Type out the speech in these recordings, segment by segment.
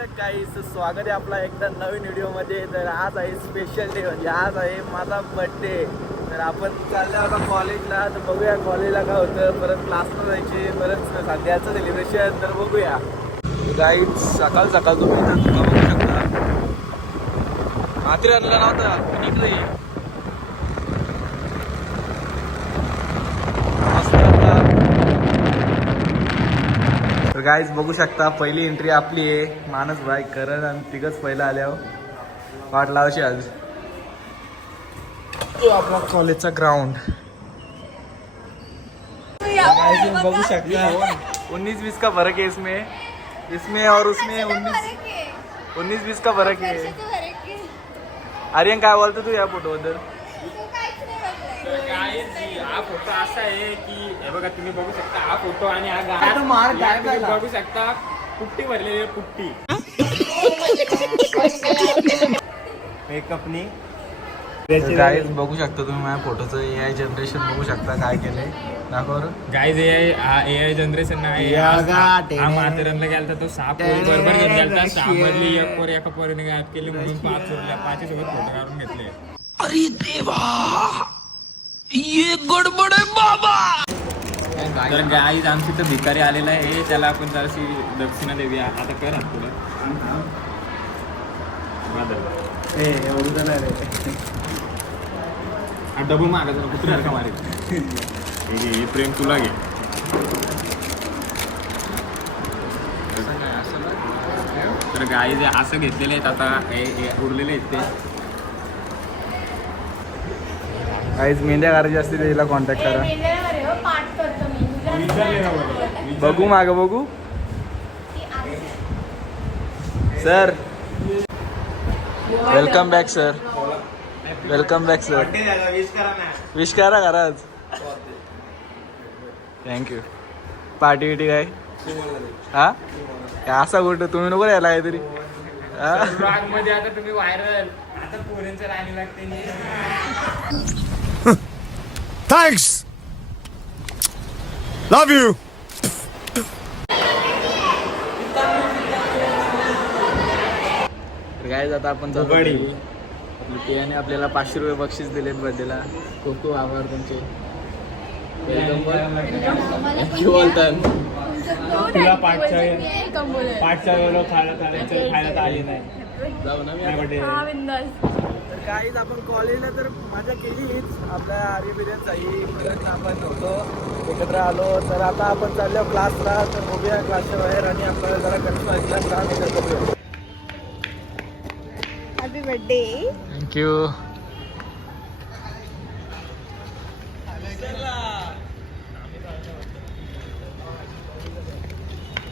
Back गाईस, स्वागत आहे आपला एकदा नवीन व्हिडिओमध्ये. तर आज आहे स्पेशल डे, म्हणजे आज आहे माझा बर्थडे. तर आपण चाललो आता कॉलेजला. तर बघूया कॉलेजला काय होतं, परत क्लासला जायचे, परत सध्याचं सेलिब्रेशन. तर बघूया गाईस. सकाळ सकाळ तुम्ही बघू शकता रात्री आणला नव्हता इकडे. तर गाईज बघू शकता पहिली एंट्री आपली आहे. मानस भाई, करण आणि तिघच पहिला आल्यावर वाट लावायची आज. आपला कॉलेजचा ग्राउंड बघू शकता. 19-20 का फर्क है इसमें और उसमें 19-20 का फरक है. आर्यन काय बोलतो तू या फोटो बद्दल? हा फोटो असा आहे की हे बघा, तुम्ही बघू शकता हा फोटो आणि हा गाणं बघू शकता. पुट्टी भरलेली आहे, पुट्टी. मेकअपनी गाईज बघू शकता तुम्ही माझ्या फोटोचं AI जनरेशन बघू शकता काय केलंय. दाखव. गाईज AI जनरेशन नाही. हा माथेरानला गेलता, तो 6 पोरी बरोबर घेऊन गेलता. 6 मधली एक पोरी एका पोरीने गायब केली म्हणून 5 उरल्या. 5 सोबत फोटो काढून घेतले. अरे देवा, ये गडबड आहे बाबा. तर गाईज आमची तर भिकारी आलेला आहे, त्याला आपण जराशी दक्षिणा देऊया. आता कर पुढे डबल मागा जरा कुत्रे का मारे. प्रेम तुला घे. तर गाईज असं घेतलेले आहेत, आता हे उरलेले आहेत ते. गाईज मेंढ्या करायची असतील तर हिला कॉन्टॅक्ट करा. बघू मागं बघू. Sir welcome back sir. Welcome back sir. Wish करा खरंच. थँक्यू. पार्टी बिटी काय हा असा कुठं तुम्ही नको यायला काहीतरी. मध्ये आता तुम्ही व्हायरल. आता पोरींचं राणी लागते. Thanks. Love you. गाईज आता आपण टीआने आपल्याला 500 रुपये बक्षीस दिलेत बर्थडेला. खूप खूप आभार तुमचे. बोलतात तुला पाठच्या वेळेला खायला आली नाही. जाऊ ना तर काहीच आपण कॉलेजला तर मजा केलीच. आपल्या आर्यविद्याचाही परत आपण होतो एकत्र आलो. तर आता आपण चाललो क्लासला. तर बघूया क्लासच्या बाहेर आणि आपल्याला जरा कन्फ्युजन क्लास बघूया. Happy birthday. Thank you.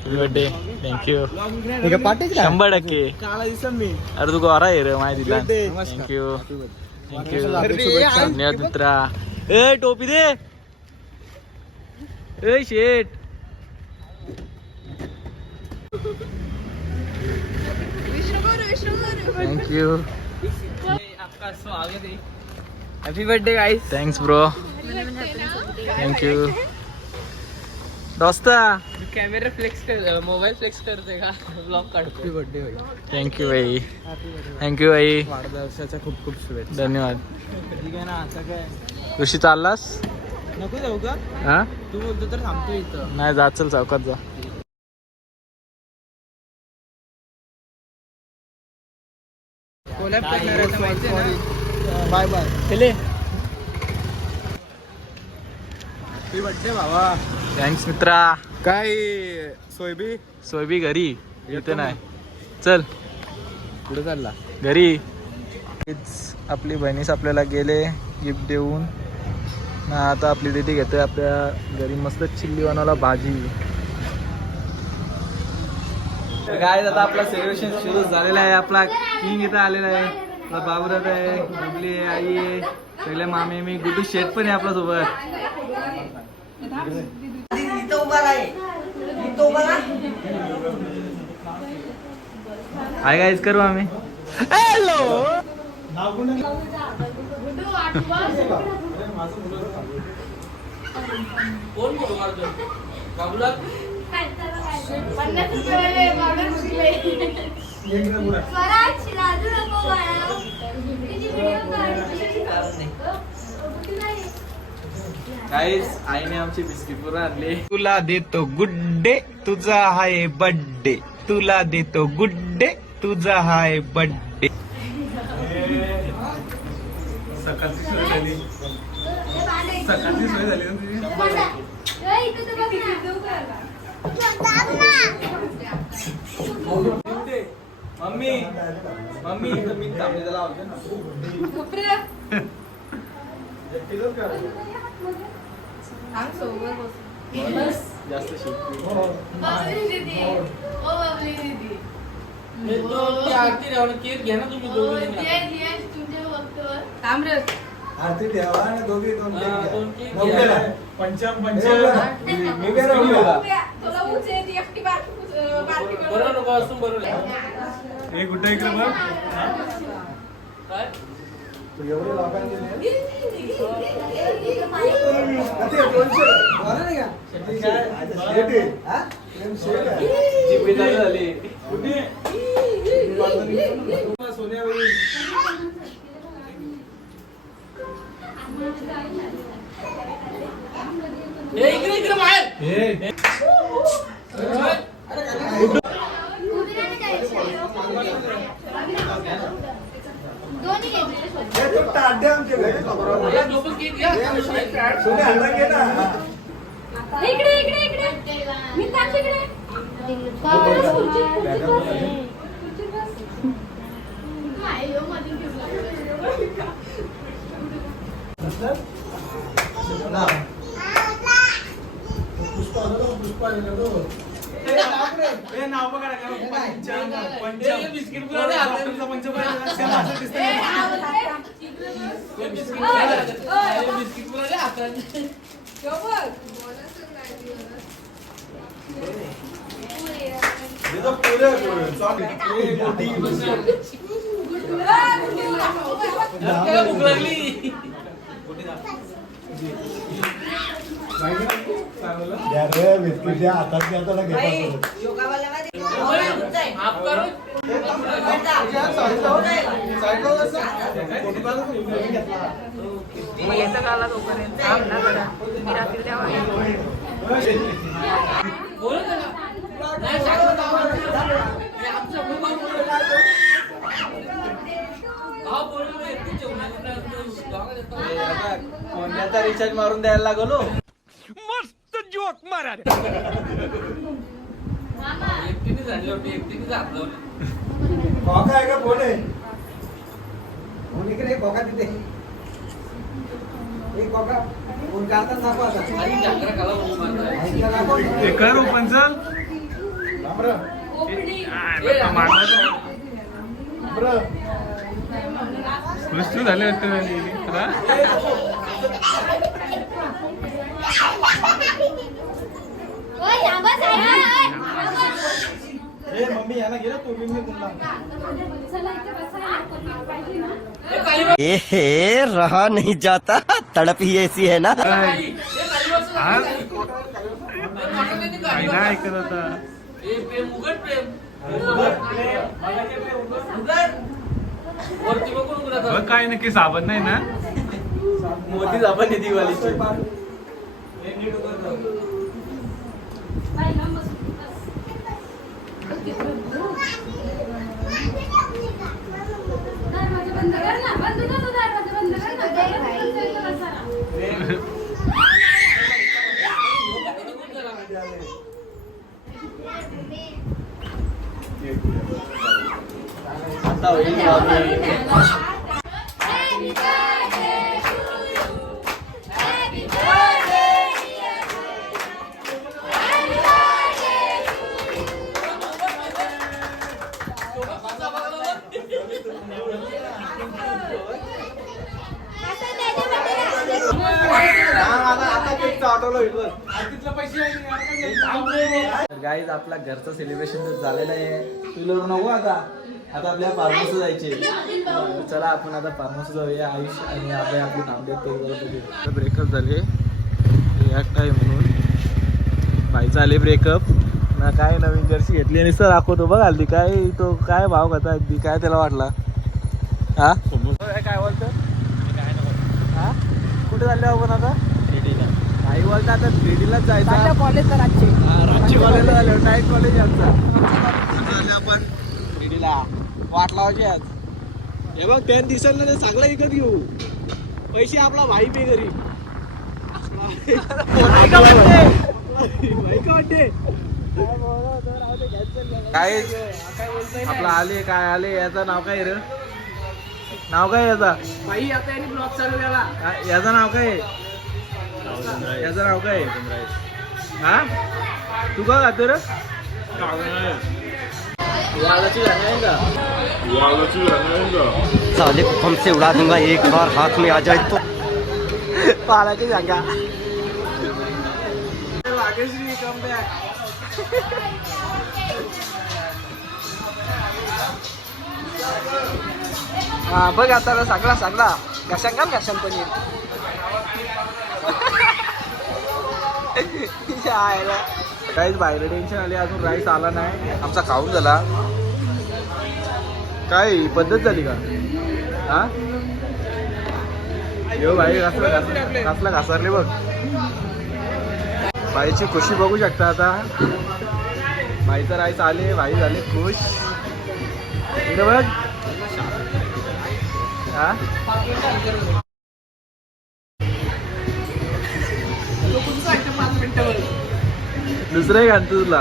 Birthday thank you. 100%. अरे तू गोरा आहे रे माहिती. थँक्यू थँक्यू धन्यवाद मित्रा. ए टोपी दे. ए शेट. थँक्यू. आपका स्वागत है. Happy birthday guys. Thanks bro. Thank you दोस्ता. कॅमेरा फ्लेक्स कर, मोबाईल फ्लेक्स करते का ब्लॉग काढतो. हॅपी बर्थडे भाई. थँक्यू भाई. थँक्यू भाई. वाढदिवसाच्या खूप खूप शुभेच्छा. धन्यवाद. ठीक आहे ना. आता काय ऋषी चाललास? नको जाऊ का? हा तू बोलतो तर थांबतो इथं. नाही जा, चल चौकात जा. कोलॅब करणार आहे माहिती आहे ना. Bye bye. केले. हॅपी बर्थडे भावा. थँक्स मित्रा. काय सोयबी घरी इथे नाही. चल कुठे चालला? घरी. आपली बहिणीस आपल्याला गेले गिफ्ट देऊन ना. आता आपली दीदी घेते आपल्या घरी मस्त चिल्ली बनवला भाजी. काय आता आपला सेलिब्रेशन सुरू झालेला आहे. आपला किंग इथं आलेला आहे. आपला बाबूरात आहे, बबली आहे, आई आहे, सगळे मामी. मी गुड्डू शेट पण आहे आपल्या सोबत. हाय गाईज करू आम्ही. हॅलो. 50 रुपयावाले पावडर फुटले. स्वराज, लाजू नको बाळा. तिची व्हिडिओ काढ. गाईस आईने आमची बिस्किट पुरा आणली. तुला देतो गुड्डे तुझा हाय बर्थडे, तुला देतो गुड्डे तुझा हाय बर्थडे. सकाळची सोय झाली, सकाळची सोय झाली ना तुझी. इथं तर बघ ना. मम्मी मम्मी इथं मी तांबे लावते ना. जास्त शिकते. बबली दीदी. ओ बबली दीदी. केक घ्या ना तुम्ही दोघं जणी. yes, तुमच्या बघतो. आरती ठेवा आणि दोघे दोन केक घ्या. दोन केक घ्या. नवऱ्याला. पंचम मी काय नवऱ्याला? तुला उचे ती एकटी बारकी बरोबर नको असून बरोबर. हे कुठे इकडे बघ. काय? तू एवढे लोकांनी दिले? बारकी. आता हे 200. बरं नाही का? शेट आहे. हा? प्रेम शेट आहे. जीपे चालू झाली. सोन्यावरील. इकडे बाहेर. दोन्ही घेतलेले हे तो टाड्या आमचे घरी. केक घ्या. सोन्या हातात घे ना. इकडे इकडे इकडे मी ताक इकडे ना. पुष्पा आलं ना, पुष्पा आलं ना. हे नाव बघा ना. पंचम बिस्किट डॉक्टरचा पंचम आहे. सेम असं दिसतंय. हे तर पुरे चालेल. हे मोठी द्या रे, बिस्किट द्या. हातात घ्या त्याला घेतात. कोणत्याचा रिचार्ज मारून द्यायला लागलो. एकटीने झाली होती, एकटीने जातो. खोका आहे का फोन आहे? फोन इकडे खोका तिथे. एक खोका फोन काढताना दाखवा आता. आणि जागरा काला म्हणून मारताय. ऐकलं दाखव. हे कर पंचम. थांबरं. मृत्यू झाले वाटतं. मम्मी याला गेला तो मी तुला. ए रहा नहीं जाता, तड़प ही ऐसी है ना. नाही ऐकत होता. प्रेम उघड प्रेम. वरती बघून उघडा. बघ काय नक्की साबण नाही ना. मोठी साबण आहे दिवाळीची. दरवाजा बंद कर ना. बंद कर तो दरवाजा बंद कर ना. आता होईल बाबी. Happy birthday to you. Happy birthday dear Happy birthday to you. Guys आपला घरचं सेलिब्रेशन तर झालेलं आहे. तुला नको आता आपल्या फार्म हाऊस जायचे. चला आपण आता फार्म हाऊस जाऊया. आयुष आणि आपली थांबले ते ब्रेकअप झाले. रिॲक्ट आहे म्हणून भाईचा आले ब्रेकअप. ना काय नवीन जर्सी घेतली आणि सर दाखवतो बघ हल्ली काय तो काय भाव खाता अगदी काय त्याला वाटला हा काय बोलतो हा कुठे चालले आपण आता काही बोलतो आता 3Dलाच जायचं कॉलेजला रातची रांची कॉलेजला झाले नाईट कॉलेज आमचा आपण 3Dला वाट लावायची आज हे बघ त्यान दिसेल ना ते चांगला विकत घेऊ पैसे आपला भाई पे घरी काय आपला आले काय आले याचं नाव काय रे नाव काय याचा भाई आता यांनी ब्लॉग चालू केला याचं नाव काय याचं नाव काय हा तू का खातो रे वालाची गाणी आहे का साले को कम से उड़ा दूंगा एक बार हाथ में आ जाए तो वालाची जागा वागेश्री कम बॅक हा बघ आता सगळा घशांगाम घशान पनीर काहीच बाहेर टेन्शन आली अजून राईस आला नाही आमचा खाऊन झाला काय पद्धत झाली का हा यो भाई घासला घासरले बघ भाईची खुशी बघू शकता आता भाईचा राईस आले भाई झाले खुश इकडे बघ हा दुसरंही घालतो तुला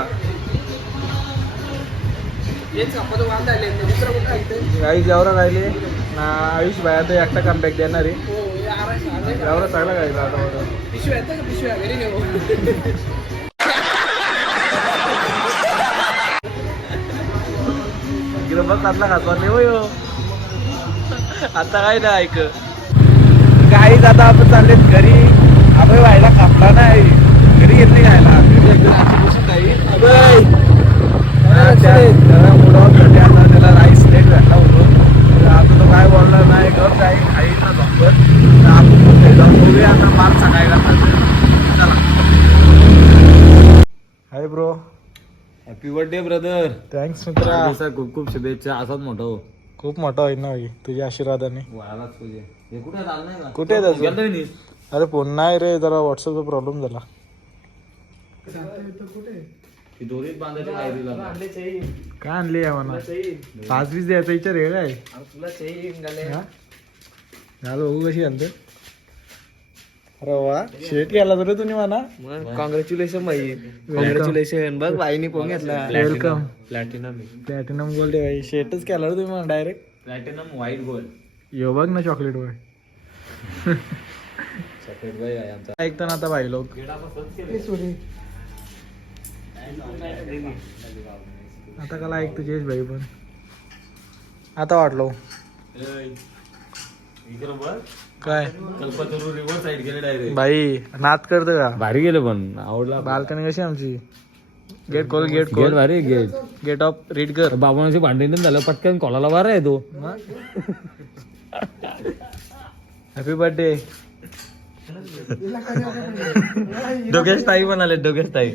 काही जेवढा राहिले ना आयुष भाई आता एकटा कमबॅक देणार आहे जेवढा सगळा गायला आता बघ कातला खासवा नाही हो आता काय नाही ऐक काहीच आता आपण चाललेत घरी अभय व्हायला कापला नाही घरी घेतली खायला त्याला राईस लेट घातला होतो आता तो काय बोलला नाही घर काही खाईल ना झोपत आपण जाऊन बघूया आता माल सकाळी चला hi bro happy birthday brother thanks मित्रा खूप खूप शुभेच्छा असाच मोठा हो खूप मोठा होईल ना भाई तुझ्या आशीर्वादाने वाळालाच तुझे हे कुठे झालं नाही का कुठे आहे त्याचं? गेलं नाही अरे फोन नाही रे जरा व्हॉट्सअपचा प्रॉब्लेम झाला ती दोरीत बांधायची पायरीला काय आणली आहे म्हणा 5-20 द्यायचा विचार आहे काय हा? घाल बघू कशी घालते अरे वा शेट घ्यायला तर तुम्ही म्हणा कॉंग्रॅच्युलेशन भाई कॉंग्रॅच्युलेशन बघ भाईनी फोन घेतला वेलकम प्लॅटिनम प्लॅटिनम गोल्ड आहे भाई शेटच केला रे तुम्ही म्हणा डायरेक्ट प्लॅटिनम व्हाईट गोल्ड यो बघ ना चॉकलेट बॉय चॉकलेट बाई आहे आमचा ऐकता ना आता भाई लोक आता काला ऐकतो जयेश भाई पण आता वाटलो काय कल्पतरू रिव्हर साईड गेले डायरेक्ट भाई नाद करतो का भारी गेलं पण आवडला बाल्कनी कशी आमची गेट खोल गेट भारी गेट गेट ऑफ रीड कर बाबांची भांडण झालं पटकन कॉलाला बारा आहे तो हॅपी बर्थडे डोकेश ताई म्हणाले डोकेश ताई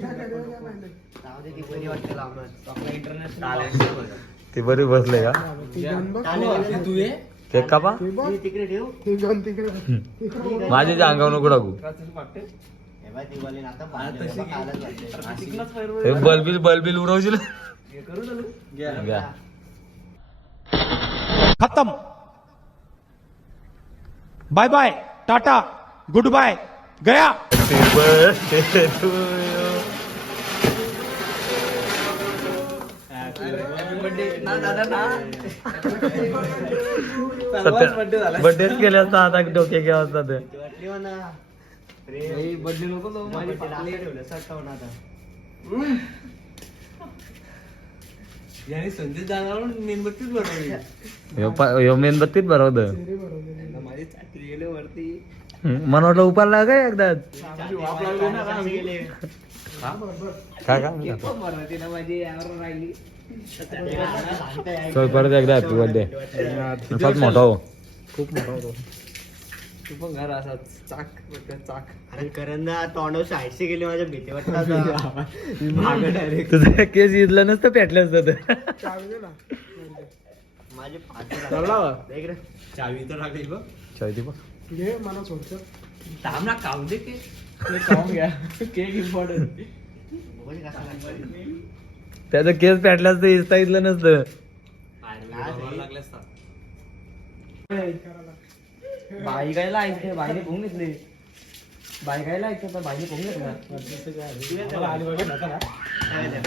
ते बरी बसले का केक कापा माझ्या अंगावर नको टाकू बलबिल उडवशील घ्या खत्म bye bye tata good bye गया बर्थडे केले असता आता डोके घ्या असता ते मेणबत्तीत भरवत मन वाटलं उपारला काय एकदा काय परत एकदा हॅपी बर्थडे मोठा हो खूप मोठा होतो तू पण घर असा चाक चाक. अरे करंदा तोंडावर साईडशी गेली माझ्या भीती वाटत मागं डायरेक्ट तुझा केस इथलं नसतं पेटलं असतं तर. माझे चालला बा. चावी तर लागली बघ. चावी दे बघ. घे मला सोडतं थांब ना खाऊ दे केक. खाऊन घ्या केक इम्पॉर्टंट. त्याचं केस पेटलं असतं इथं इथलं नसतं. बाई गायला ऐकते बाईने पोहून घेतले. बाई गायला ऐकते तर बाईने पोहून घेतला.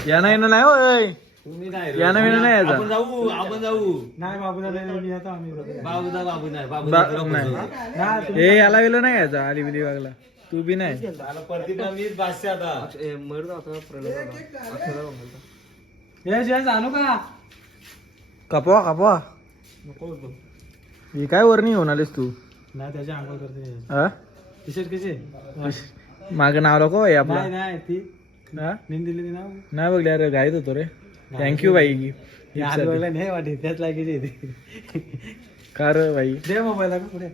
यानं येणं नाही होय. तुम्ही नाही यानं येणं नाही याचा. आपण जाऊ नाही बाबूदा मी आता आम्ही बाबू बा- हे याला गेलो नाही याचा अली बिली वागला. तू बी नाही. आणू का कापवा कापवा. ही काय वरणी होऊन आलीस तू? नाही त्याच्या अंघोळ करते हा टी शर्ट कशी माग नाव नको आहे आपला. नाही ती हा मी दिली ना नाही बघले अरे घाईत होतो रे. थँक्यू बाई. नाही वाटे त्याच लागेल का रे बाई. दे मोबाईल पुढे